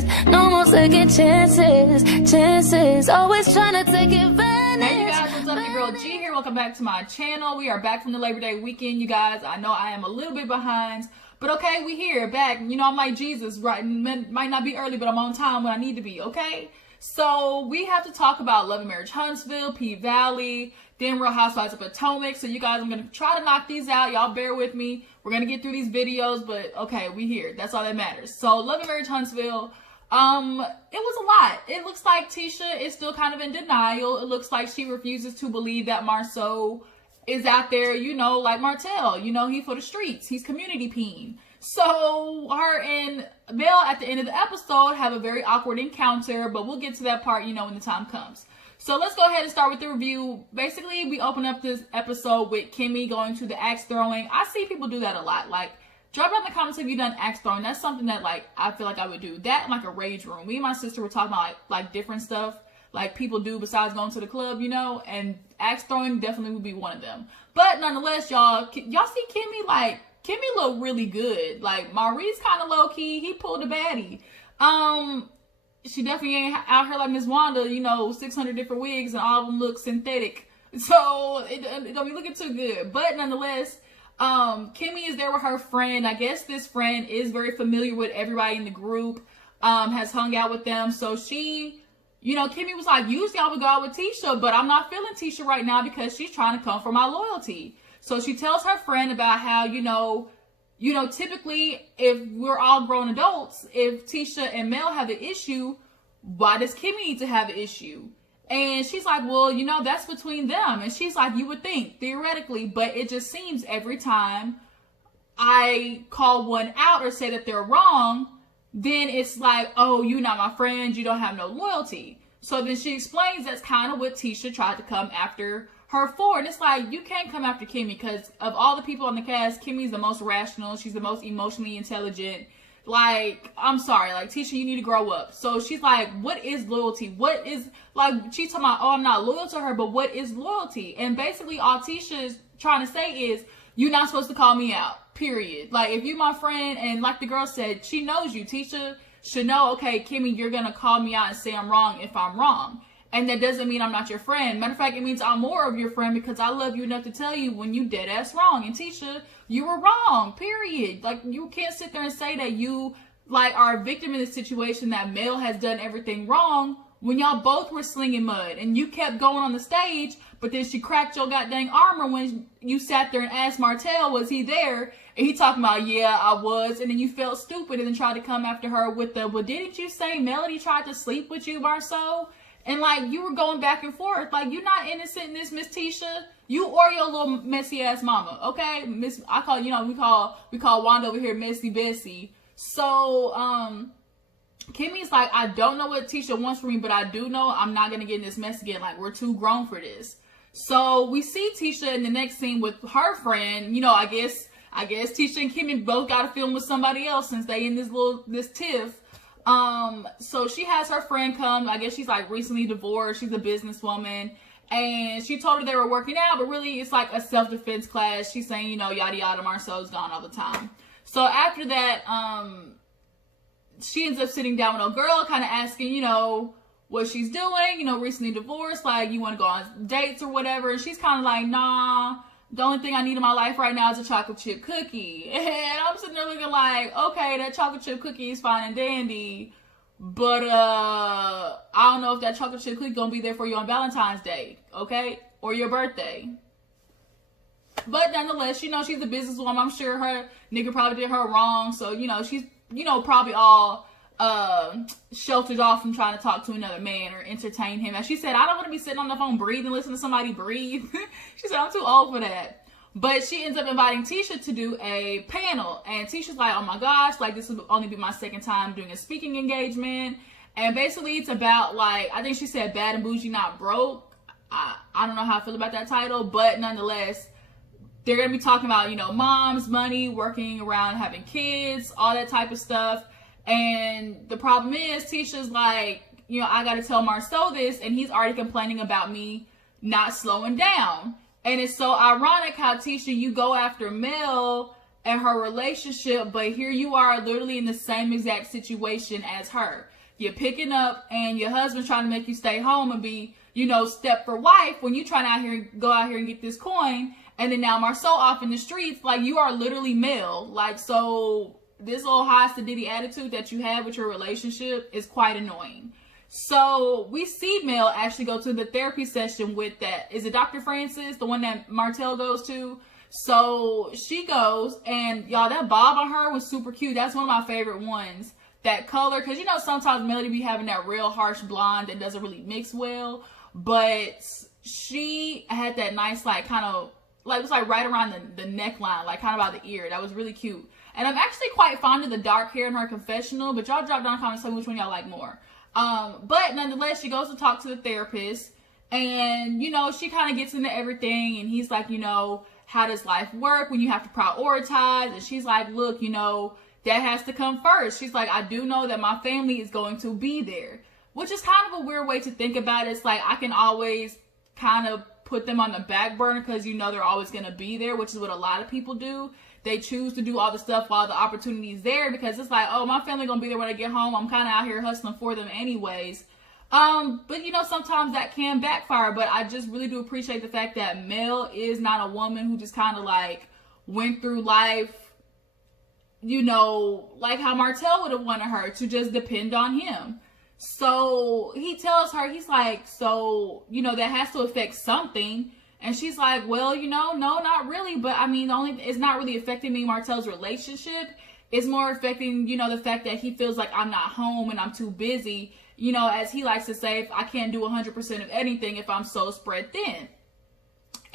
chances. No more second chances. Always trying to take advantage. Hey you guys, what's up? Your girl G here. Welcome back to my channel. We are back from the Labor Day weekend, you guys. I know I am a little bit behind, but okay, we here, back. You know, I'm like Jesus, right? Might not be early, but I'm on time when I need to be, okay? So we have to talk about Love and Marriage Huntsville, P Valley, then Real Housewives of Potomac. So you guys, I'm going to try to knock these out. Y'all bear with me. We're going to get through these videos, but okay, we here. That's all that matters. So Love and Marriage Huntsville, it was a lot. It looks like Tisha is still kind of in denial. It looks like she refuses to believe that Marsau is out there, you know, like Martell. You know, he for the streets. He's community peen. So her and Mel at the end of the episode have a very awkward encounter, but we'll get to that part, you know, when the time comes. So let's go ahead and start with the review. Basically, we open up this episode with Kimmi going to the axe throwing. I see people do that a lot. Like, drop down in the comments if you've done axe throwing. That's something that, like, I feel like I would do. That and, like, a rage room. Me and my sister were talking about, like different stuff, like, people do besides going to the club, you know? And axe throwing definitely would be one of them. But nonetheless, y'all see Kimmi, like, Kimmi look really good. Like, Maurice kind of low-key. He pulled a baddie. She definitely ain't out here like Miss Wanda, you know, 600 different wigs and all of them look synthetic. So, it don't be looking too good. But nonetheless, Kimmi is there with her friend. I guess this friend is very familiar with everybody in the group, has hung out with them. So she, you know, Kimmi was like, usually I would go out with Tisha, but I'm not feeling Tisha right now because she's trying to come for my loyalty. So she tells her friend about how, you know, typically if we're all grown adults, if Tisha and Mel have an issue, why does Kimmi need to have an issue? And she's like, well, you know, that's between them. And she's like, you would think, theoretically, but it just seems every time I call one out or say that they're wrong, then it's like, oh, you're not my friend, you don't have no loyalty. So then she explains that's kind of what Tisha tried to come after her for. And it's like, you can't come after Kimmi because of all the people on the cast, Kimmy's the most rational. She's the most emotionally intelligent. Like, I'm sorry, like, Tisha, you need to grow up. So she's like, what is loyalty? What is, like, she's talking about, oh, I'm not loyal to her, but what is loyalty? And basically all Tisha is trying to say is, you're not supposed to call me out, period. Like, if you're my friend, and like the girl said, she knows you. Tisha should know, okay, Kimmi, you're going to call me out and say I'm wrong if I'm wrong. And that doesn't mean I'm not your friend. Matter of fact, it means I'm more of your friend because I love you enough to tell you when you dead ass wrong. And Tisha, you were wrong, period. Like, you can't sit there and say that you, like, are a victim in this situation, that Mel has done everything wrong when y'all both were slinging mud. And you kept going on the stage, but then she cracked your goddamn armor when you sat there and asked Martell, was he there? And he talking about, yeah, I was. And then you felt stupid and then tried to come after her with the, well, didn't you say Melody tried to sleep with you, Marsau? And, like, you were going back and forth. Like, you're not innocent in this, Miss Tisha. You or your little messy-ass mama, okay? Miss, I call, you know, we call Wanda over here Messy Bessie. So, Kimmy's like, I don't know what Tisha wants from me, but I do know I'm not going to get in this mess again. Like, we're too grown for this. So, we see Tisha in the next scene with her friend. You know, I guess Tisha and Kimmi both got to film with somebody else since they in this tiff. So she has her friend come. I guess she's like recently divorced. She's a businesswoman. And she told her they were working out, but really it's like a self-defense class. She's saying, you know, yada yada, Marsau's gone all the time. So after that, she ends up sitting down with a girl, kind of asking, you know, what she's doing, you know, recently divorced, like, you want to go on dates or whatever. And she's kind of like, nah, the only thing I need in my life right now is a chocolate chip cookie. And I'm sitting there looking like, okay, that chocolate chip cookie is fine and dandy, but I don't know if that chocolate chip cookie gonna be there for you on Valentine's Day, okay? Or your birthday. But nonetheless, you know, she's a businesswoman. I'm sure her nigga probably did her wrong. So, you know, she's, you know, probably all sheltered off from trying to talk to another man or entertain him. As she said, I don't want to be sitting on the phone breathing, listening to somebody breathe. She said, I'm too old for that. But she ends up inviting Tisha to do a panel. And Tisha's like, oh my gosh, like, this will only be my second time doing a speaking engagement. And basically it's about, like, I think she said bad and bougie, not broke. I don't know how I feel about that title, but nonetheless, they're going to be talking about, you know, moms, money, working around, having kids, all that type of stuff. And the problem is, Tisha's like, you know, I got to tell Marsau this, and he's already complaining about me not slowing down. And it's so ironic how, Tisha, you go after Mel and her relationship, but here you are literally in the same exact situation as her. You're picking up and your husband's trying to make you stay home and be, you know, step for wife when you trying to go out here and get this coin. And then now Marsau off in the streets, like, you are literally male. Like, so this little high sedity attitude that you have with your relationship is quite annoying. So we see Mel actually go to the therapy session with that. Is it Dr. Francis, the one that Martell goes to? So she goes, and y'all, that bob on her was super cute. That's one of my favorite ones. That color, because you know sometimes Melody be having that real harsh blonde that doesn't really mix well, but she had that nice, like, kind of, like, it was like right around the neckline, like kind of by the ear. That was really cute. And I'm actually quite fond of the dark hair in her confessional, but y'all drop down in the comments, tell me which one y'all like more. But nonetheless, she goes to talk to the therapist, and you know, she kind of gets into everything, and he's like, you know, how does life work when you have to prioritize? And she's like, look, you know, that has to come first. She's like, I do know that my family is going to be there, which is kind of a weird way to think about it. It's like, I can always kind of put them on the back burner because you know they're always going to be there, which is what a lot of people do. They choose to do all the stuff while the opportunity is there because it's like, oh, my family going to be there when I get home. I'm kind of out here hustling for them anyways. But you know, sometimes that can backfire, but I just really do appreciate the fact that Mel is not a woman who just kind of like went through life, you know, like how Martell would have wanted her to just depend on him. So he tells her, he's like, so, you know, that has to affect something. And she's like, well, you know, no, not really. But I mean, it's not really affecting me, Martell's relationship. It's more affecting, you know, the fact that he feels like I'm not home and I'm too busy. You know, as he likes to say, if I can't do 100% of anything if I'm so spread thin.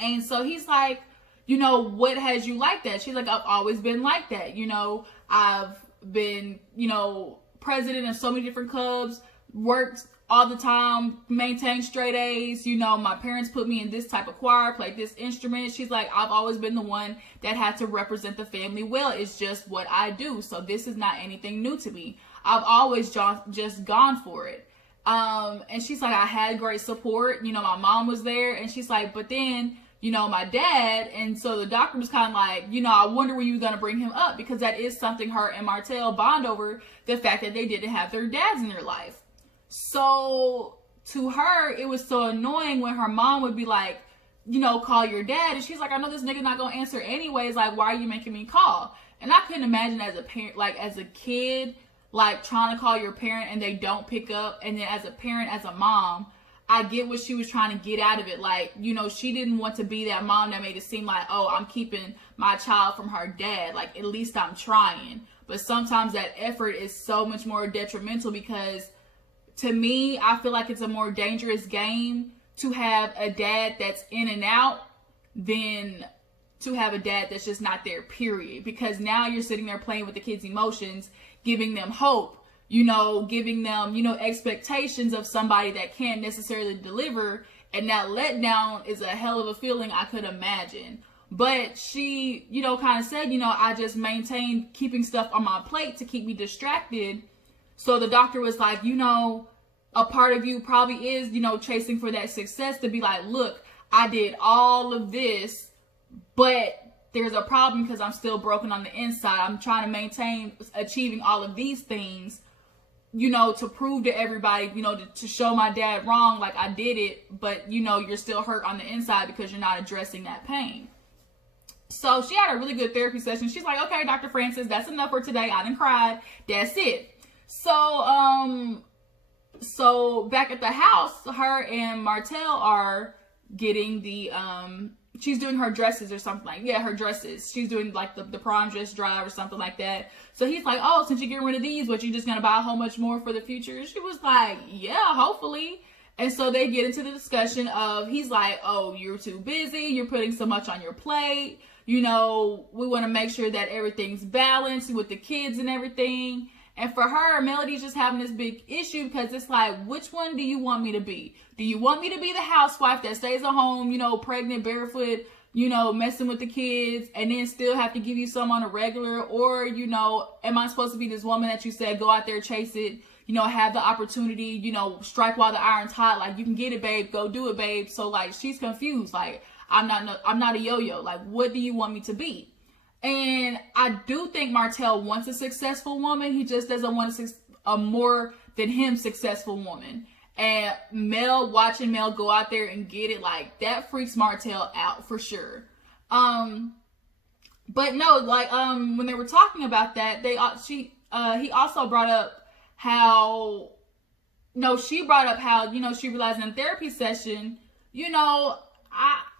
And so he's like, you know, what has you like that? She's like, I've always been like that. You know, I've been, you know, president of so many different clubs, worked all the time, maintained straight A's. You know, my parents put me in this type of choir, played this instrument. She's like, I've always been the one that had to represent the family well. It's just what I do. So this is not anything new to me. I've always just gone for it. And she's like, I had great support. You know, my mom was there. And she's like, but then, you know, my dad. And so the doctor was kind of like, you know, I wonder when you were going to bring him up, because that is something her and Martell bond over, the fact that they didn't have their dads in their life. So to her, it was so annoying when her mom would be like, you know, call your dad. And she's like, I know this nigga not going to answer anyways. Like, why are you making me call? And I couldn't imagine as a parent, like as a kid, like trying to call your parent and they don't pick up. And then as a parent, as a mom, I get what she was trying to get out of it. Like, you know, she didn't want to be that mom that made it seem like, oh, I'm keeping my child from her dad. Like, at least I'm trying. But sometimes that effort is so much more detrimental, because to me, I feel like it's a more dangerous game to have a dad that's in and out than to have a dad that's just not there, period. Because now you're sitting there playing with the kids' emotions, giving them hope, you know, giving them, you know, expectations of somebody that can't necessarily deliver. And that letdown is a hell of a feeling, I could imagine. But she, you know, kind of said, you know, I just maintained keeping stuff on my plate to keep me distracted. So the doctor was like, you know, a part of you probably is, you know, chasing for that success, to be like, look, I did all of this, but there's a problem because I'm still broken on the inside. I'm trying to maintain achieving all of these things, you know, to prove to everybody, you know, to show my dad wrong, like I did it, but, you know, you're still hurt on the inside because you're not addressing that pain. So she had a really good therapy session. She's like, okay, Dr. Francis, that's enough for today. I done cried. That's it. So back at the house, her and Martell are getting the, she's doing her dresses or something like, yeah, her dresses. She's doing like the prom dress drive or something like that. So he's like, oh, since you're getting rid of these, what, you just going to buy a whole much more for the future? She was like, yeah, hopefully. And so they get into the discussion of, he's like, oh, you're too busy. You're putting so much on your plate. You know, we want to make sure that everything's balanced with the kids and everything. And for her, Melody's just having this big issue because it's like, which one do you want me to be? Do you want me to be the housewife that stays at home, you know, pregnant, barefoot, you know, messing with the kids, and then still have to give you some on a regular? Or, you know, am I supposed to be this woman that you said, go out there, chase it, you know, have the opportunity, you know, strike while the iron's hot, like, you can get it, babe, go do it, babe. So, like, she's confused, like, I'm not a yo-yo, like, what do you want me to be? And I do think Martell wants a successful woman. He just doesn't want a more than him successful woman. And watching Mel go out there and get it, like, that freaks Martell out for sure. But no, like, when they were talking about that, he also brought up how, she brought up how, she realized in a therapy session,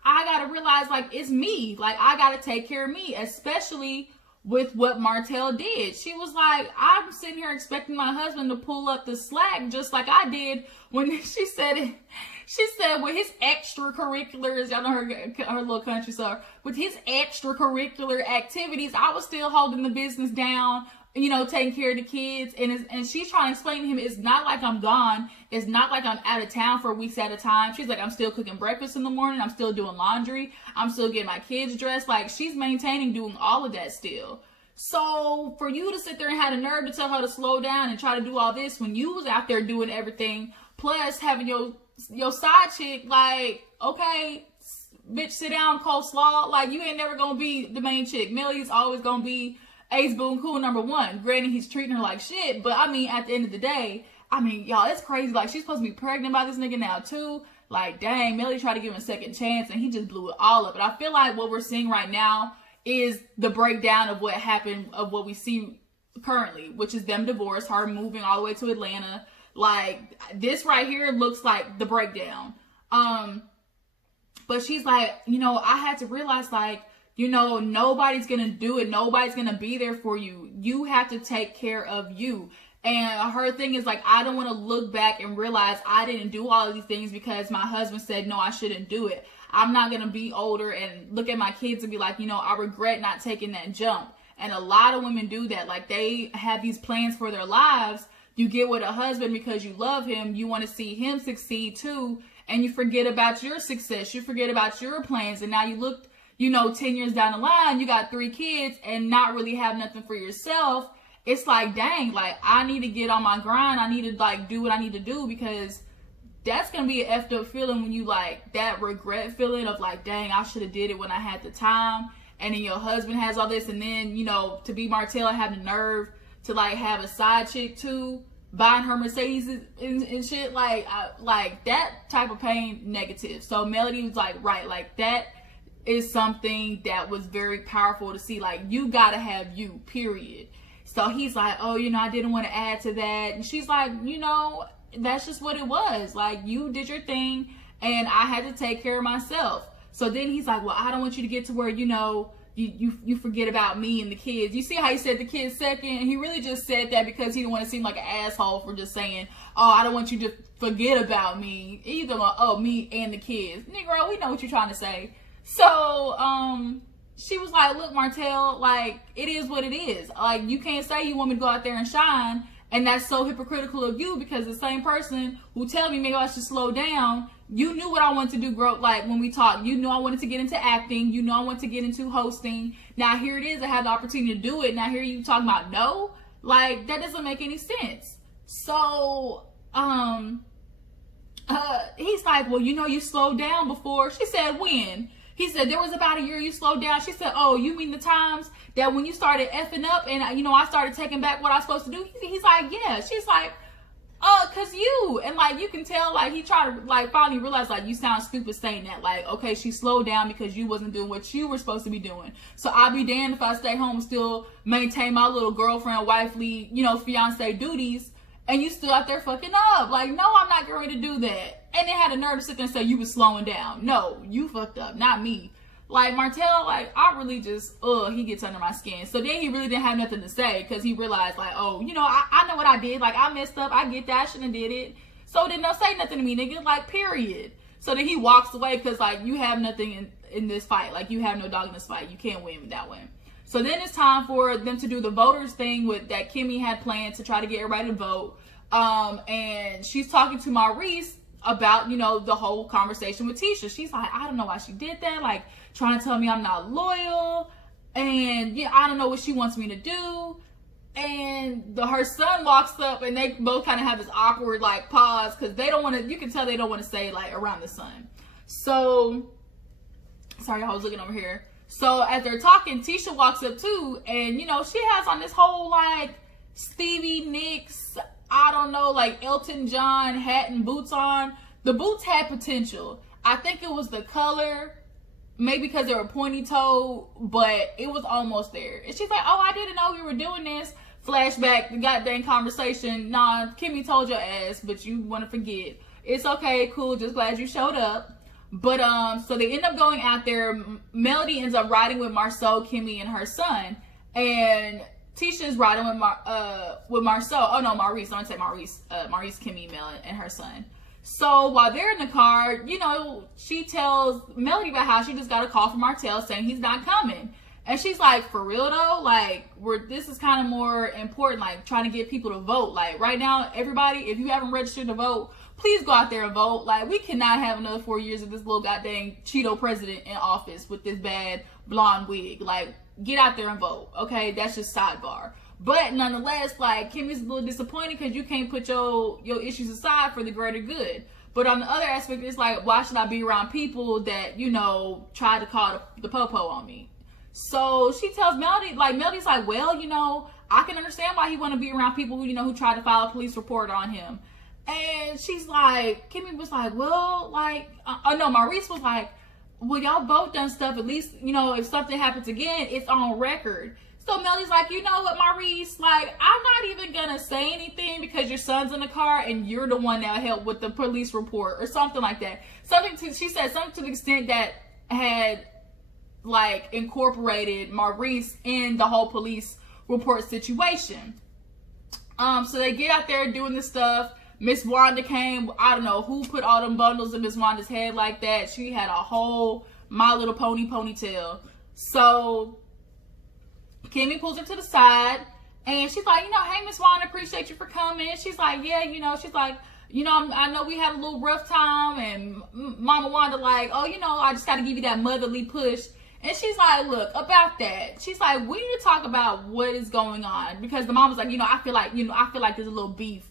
I gotta realize, like, it's me. Like, I gotta take care of me, especially with what Martell did. She was like, I'm sitting here expecting my husband to pull up the slack just like I did when she said with his extracurriculars, y'all know her little country song, with his extracurricular activities, I was still holding the business down, taking care of the kids. And she's trying to explain to him, it's not like I'm gone. It's not like I'm out of town for weeks at a time. She's like, I'm still cooking breakfast in the morning. I'm still doing laundry. I'm still getting my kids dressed. Like, she's maintaining doing all of that still. So for you to sit there and have the nerve to tell her to slow down and try to do all this when you was out there doing everything, plus having your side chick, like, okay, bitch, sit down, coleslaw. Like, you ain't never gonna be the main chick. Millie's always gonna be Ace Boone Cool #1. Granted, he's treating her like shit, but I mean, at the end of the day, I mean, y'all, it's crazy. Like, she's supposed to be pregnant by this nigga now too. Like, dang, Millie tried to give him a second chance and he just blew it all up. But I feel like what we're seeing right now is the breakdown of what happened, of what we see currently, which is them divorced, her moving all the way to Atlanta. Like, this right here looks like the breakdown. But she's like, I had to realize, like, nobody's gonna do it. Nobody's gonna be there for you. You have to take care of you. And her thing is, like, I don't want to look back and realize I didn't do all of these things because my husband said, no, I shouldn't do it. I'm not going to be older and look at my kids and be like, I regret not taking that jump. And a lot of women do that. Like, they have these plans for their lives. You get with a husband because you love him. You want to see him succeed too. And you forget about your success. You forget about your plans. And now you look, 10 years down the line, you got 3 kids and not really have nothing for yourself. It's like, dang, like, I need to get on my grind. I need to, like, do what I need to do, because that's going to be an effed up feeling when you, like, that regret feeling of, like, dang, I should have did it when I had the time. And then your husband has all this. And then, to be Martell and have the nerve to, like, have a side chick, too, buying her Mercedes and shit. Like, that type of pain, negative. So Melody was like, right, like, that is something that was very powerful to see. Like, you got to have you, period. So he's like, oh, I didn't want to add to that. And she's like, that's just what it was. Like, you did your thing and I had to take care of myself. So then he's like, well, I don't want you to get to where, you forget about me and the kids. You see how he said the kids second? And he really just said that because he didn't want to seem like an asshole for just saying, oh, I don't want you to forget about me. Either, me and the kids. Negro, we know what you're trying to say. So, she was like, look, Martell, like, it is what it is. Like, you can't say you want me to go out there and shine, and that's so hypocritical of you, because the same person who tell me maybe I should slow down, you knew what I wanted to do, bro. Like, when we talked, you knew I wanted to get into acting. You know I wanted to get into hosting. Now, here it is. I had the opportunity to do it. Now, here you talking about no? Like, that doesn't make any sense. So, he's like, well, you slowed down before. She said, when? He said, there was about a year you slowed down. She said, oh, you mean the times that when you started effing up and, I started taking back what I was supposed to do? He's like, yeah. She's like, cause you. And, like, you can tell, like, he tried to, like, finally realize, like, you sound stupid saying that. Like, okay, she slowed down because you wasn't doing what you were supposed to be doing. So I'll be damned if I stay home and still maintain my little girlfriend, wifely, fiance duties, and you still out there fucking up. Like, no, I'm not going to do that. And they had a nerve to sit there and say you was slowing down. No, you fucked up, not me. Like, Martell, like, I really just, he gets under my skin. So then he really didn't have nothing to say, because he realized, like, oh, I know what I did. Like, I messed up. I get that. I shouldn't have did it. So then don't say nothing to me, nigga. Like, period. So then he walks away because, like, you have nothing in this fight. Like, you have no dog in this fight. You can't win with that one. So then it's time for them to do the voters thing that Kimmi had planned to try to get everybody to vote. And she's talking to Maurice about, the whole conversation with Tisha. She's like, I don't know why she did that. Like, trying to tell me I'm not loyal. And, yeah, I don't know what she wants me to do. And her son walks up, and they both kind of have this awkward, like, pause, because they don't want to, you can tell they don't want to say, like, around the son. So, sorry, I was looking over here. So as they're talking, Tisha walks up too, and you know, she has on this whole like Stevie Nicks, I don't know, like Elton John hat and boots on. The boots had potential. I think it was the color, maybe because they were pointy toe, but it was almost there. And she's like, oh, I didn't know you were doing this. Flashback, the goddamn conversation. Nah, Kimmi told your ass, but you want to forget. It's okay, cool, just glad you showed up. But so they end up going out there. Melody ends up riding with Marsau, Kimmi, and her son. And Tisha's riding with Marsau. Oh no, Maurice. I don't say Maurice. Maurice, Kimmi, Mel, and her son. So while they're in the car, you know, she tells Melody about how she just got a call from Martell saying he's not coming. And she's like, for real though? Like, this is kind of more important, like trying to get people to vote. Like right now, everybody, if you haven't registered to vote, please go out there and vote. Like, we cannot have another 4 years of this little goddamn Cheeto president in office with this bad blonde wig. Like, get out there and vote, okay? That's just sidebar. But nonetheless, like, Kimmi's a little disappointed because you can't put your issues aside for the greater good. But on the other aspect, it's like, why should I be around people that, you know, try to call the po-po on me? So she tells Melody, like, Melody's like, well, you know, I can understand why he want to be around people who, you know, who try to file a police report on him. And she's like, Kimmi was like, well, like, no, Maurice was like, well, y'all both done stuff. At least, you know, if something happens again, it's on record. So Melody's like, you know what, Maurice, like, I'm not even gonna say anything because your son's in the car and you're the one that helped with the police report or something like that. She said something to the extent that had, like, incorporated Maurice in the whole police report situation. So they get out there doing this stuff. Miss Wanda came. I don't know who put all them bundles in Miss Wanda's head like that. She had a whole My Little Pony ponytail. So Kimmi pulls her to the side and she's like, you know, hey, Miss Wanda, appreciate you for coming. She's like, yeah, you know, she's like, you know, I know we had a little rough time. And Mama Wanda like, oh, you know, I just got to give you that motherly push. And she's like, look, about that, she's like, we need to talk about what is going on. Because the mom was like, you know, I feel like there's a little beef.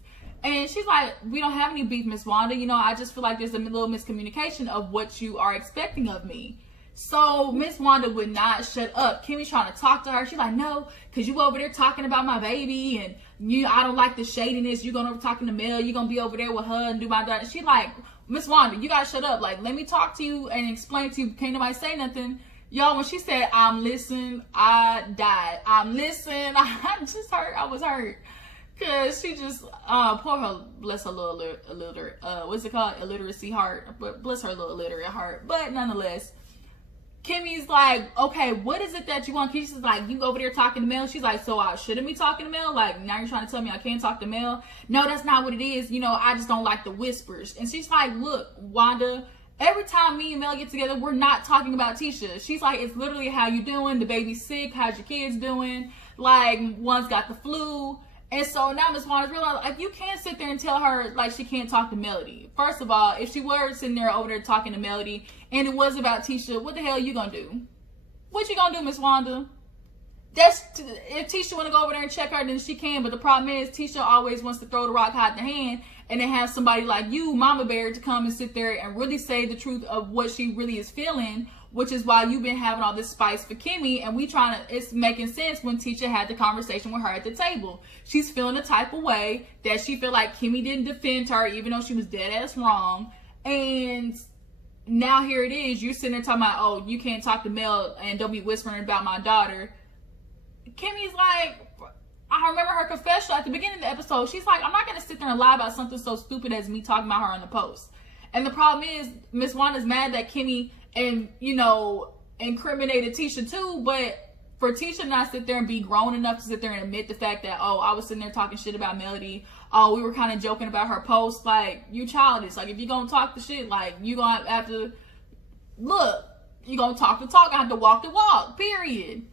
And she's like, we don't have any beef, Miss Wanda. You know, I just feel like there's a little miscommunication of what you are expecting of me. So Miss Wanda would not shut up. Kimmi's trying to talk to her. She's like, no, because you over there talking about my baby. And I don't like the shadiness. You're going over talking to Mel. You're going to be over there with her and do my daughter. She's like, Miss Wanda, you got to shut up. Like, let me talk to you and explain to you. Can't nobody say nothing. Y'all, when she said, I'm listening, I died. I'm listening. I just hurt. I was hurt. Cause she just, poor her, bless her little what's it called? Illiteracy heart. But bless her little illiterate heart. But nonetheless, Kimmi's like, okay, what is it that you want? She's like, you go over there talking to Mel. She's like, so I shouldn't be talking to Mel? Like, now you're trying to tell me I can't talk to Mel? No, that's not what it is. You know, I just don't like the whispers. And she's like, look, Wanda, every time me and Mel get together, we're not talking about Tisha. She's like, it's literally how you doing? The baby's sick. How's your kids doing? Like, one's got the flu. And so now Miss Wanda's realized, like, you can't sit there and tell her, like, she can't talk to Melody. First of all, if she were sitting there over there talking to Melody and it was about Tisha, what the hell you gonna do? What you gonna do, Miss Wanda? If Tisha want to go over there and check her, then she can. But the problem is, Tisha always wants to throw the rock hot in the hand and then have somebody like you, Mama Bear, to come and sit there and really say the truth of what she really is feeling, which is why you've been having all this spice for Kimmi, and it's making sense when Tisha had the conversation with her at the table. She's feeling a type of way that she feel like Kimmi didn't defend her, even though she was dead ass wrong. And now here it is, you're sitting there talking about, oh, you can't talk to Mel and don't be whispering about my daughter. Kimmi's like, I remember her confession at the beginning of the episode. She's like, I'm not going to sit there and lie about something so stupid as me talking about her on the post. And the problem is, Miss Wanda's mad that Kimmi and, you know, incriminated Tisha too, but for Tisha not sit there and be grown enough to sit there and admit the fact that, oh, I was sitting there talking shit about Melody. Oh, we were kind of joking about her post. Like, you childish. Like, if you're going to talk the shit, like, you going to have to, look, you're going to talk the talk. I have to walk the walk, period.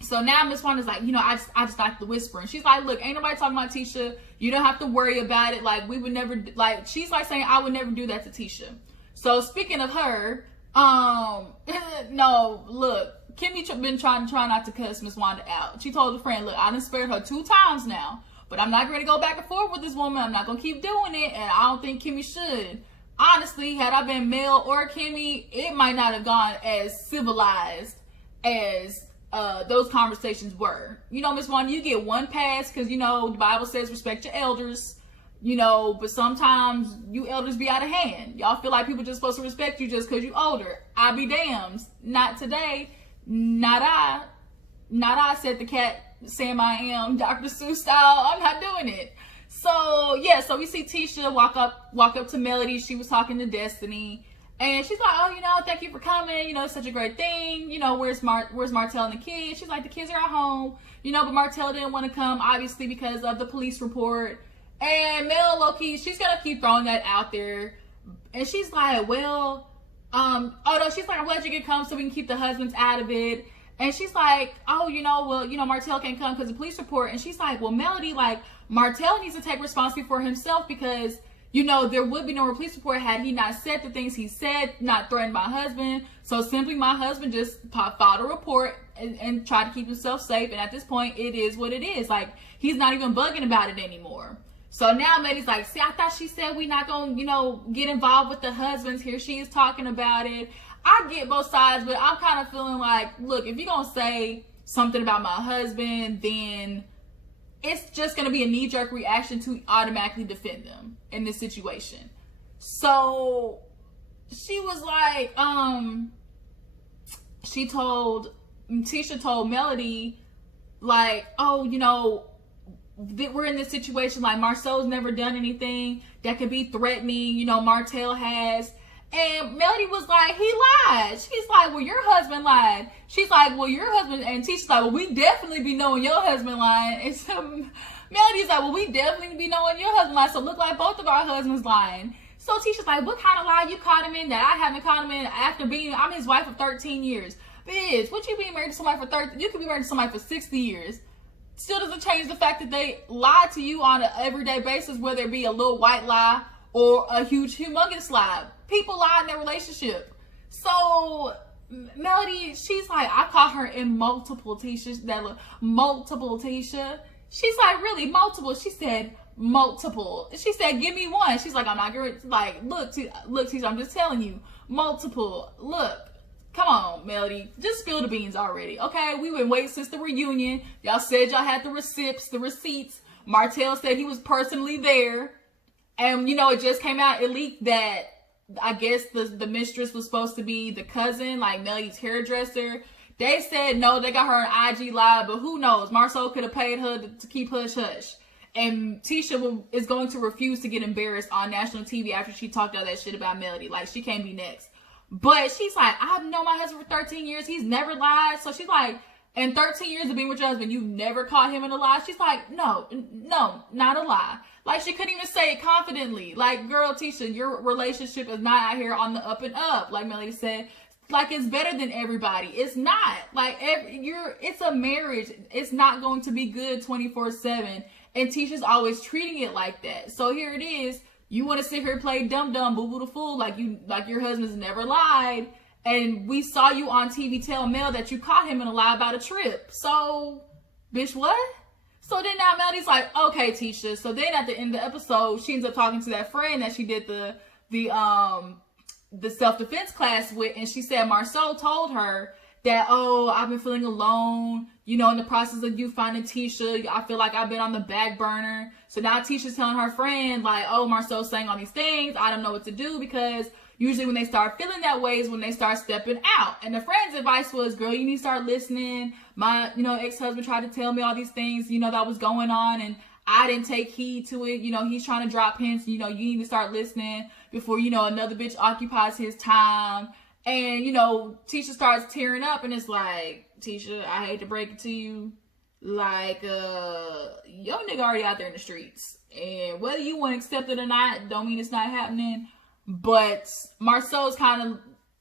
So now Miss Wanda's like, you know, I just like the whispering. She's like, look, ain't nobody talking about Tisha. You don't have to worry about it. Like, we would never, like, she's like saying, I would never do that to Tisha. So speaking of her, no, look, Kimmi been trying not to cuss Miss Wanda out. She told a friend, look, I done spared her 2 times now, but I'm not going to go back and forth with this woman. I'm not going to keep doing it, and I don't think Kimmi should. honestly, had I been Mel or Kimmi, it might not have gone as civilized as those conversations were. You know, Miss Wanda, you get one pass because, you know, the Bible says respect your elders, you know, but sometimes you elders be out of hand. Y'all feel like people just supposed to respect you just because you older. I be damned. Not today. Not I. Not I, said the cat, Sam I am, Dr. Seuss style. I'm not doing it. So, yeah, so we see Tisha walk up to Melody. She was talking to Destiny. And she's like, oh, you know, thank you for coming. You know, it's such a great thing. You know, where's Martell and the kids? She's like, the kids are at home. You know, but Martell didn't want to come, obviously, because of the police report. And Mel, low-key, she's going to keep throwing that out there. And she's like, well, oh, no, she's like, I'm glad you can come so we can keep the husbands out of it. And she's like, oh, you know, well, you know, Martell can't come because of the police report. And she's like, well, Melody, like, Martell needs to take responsibility for himself because, you know, there would be no police report had he not said the things he said, not threatened my husband. So simply my husband just filed a report and tried to keep himself safe. And at this point, it is what it is. Like, he's not even bugging about it anymore. So now Melody's like, see, I thought she said we not going to, you know, get involved with the husbands. Here she is talking about it. I get both sides, but I'm kind of feeling like, look, if you're going to say something about my husband, then it's just going to be a knee-jerk reaction to automatically defend them in this situation. So she was like, Tisha told Melody, like, oh, you know, we're in this situation, like, Marsau's never done anything that could be threatening, you know, Martell has. And Melody was like, he lied. She's like, well, your husband lied. She's like, well, your husband, and Tisha's like, well, we definitely be knowing your husband lying. And so Melody's like, well, we definitely be knowing your husband lying. So look like both of our husbands lying. So Tisha's like, what kind of lie you caught him in that I haven't caught him in after I'm his wife for 13 years? Bitch, what you being married to somebody for 30? You could be married to somebody for 60 years. Still doesn't change the fact that they lied to you on an everyday basis, whether it be a little white lie or a huge, humongous lie. People lie in their relationship. So Melody, she's like, I caught her in multiple Tisha. She's like, really, multiple? She said, multiple. She said, give me one. She's like, I'm not going to, like, look, Tisha, I'm just telling you, multiple. Look, come on, Melody, just spill the beans already, okay? We've been waiting since the reunion. Y'all said y'all had the receipts. Martell said he was personally there. And, you know, it just came out, it leaked that I guess the mistress was supposed to be the cousin, like Melody's hairdresser. They said no, they got her an IG live, but who knows? Marsau could have paid her to keep hush. And Tisha is going to refuse to get embarrassed on national TV after she talked all that shit about Melody. Like, she can't be next. But she's like, I've known my husband for 13 years. He's never lied. So she's like, in 13 years of being with your husband, you've never caught him in a lie? She's like, no, not a lie. Like, she couldn't even say it confidently. Like, girl, Tisha, your relationship is not out here on the up and up. Like Melody said, like, it's better than everybody. It's not. Like, it's a marriage. It's not going to be good 24/7. And Tisha's always treating it like that. So here it is. You want to sit here and play dumb, boo-boo the fool, like your husband's never lied. And we saw you on TV tell Mel that you caught him in a lie about a trip. So, bitch, what? So then now Melody's like, okay, Tisha. So then at the end of the episode, she ends up talking to that friend that she did the self-defense class with. And she said Marsau told her that, oh, I've been feeling alone, you know, in the process of you finding Tisha. I feel like I've been on the back burner. So now Tisha's telling her friend, like, oh, Marsau's saying all these things. I don't know what to do, because usually when they start feeling that way is when they start stepping out. And the friend's advice was, girl, you need to start listening. My, you know, ex-husband tried to tell me all these things, you know, that was going on, and I didn't take heed to it. You know, he's trying to drop hints. You know, you need to start listening before, you know, another bitch occupies his time. And, you know, Tisha starts tearing up, and it's like, Tisha, I hate to break it to you. Like, your nigga already out there in the streets. And whether you want to accept it or not, don't mean it's not happening. But Marsau's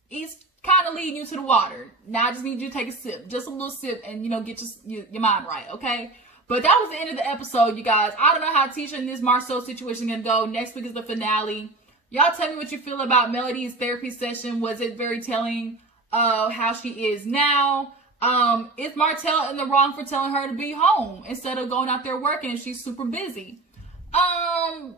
he's kind of leading you to the water. Now I just need you to take a sip, just a little sip, and, you know, get your mind right, okay? But that was the end of the episode, you guys. I don't know how Tisha and this Marsau situation is going to go. Next week is the finale. Y'all tell me what you feel about Melody's therapy session. Was it very telling of how she is now? Is Martell in the wrong for telling her to be home instead of going out there working if she's super busy? And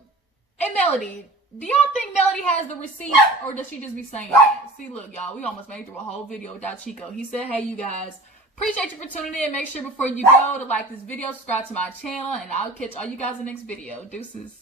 Melody, Do y'all think Melody has the receipts, or does she just be saying that? See, look, y'all, we almost made it through a whole video without Chico. He said, hey, you guys, appreciate you for tuning in. Make sure before you go to like this video, subscribe to my channel, and I'll catch all you guys in the next video. Deuces.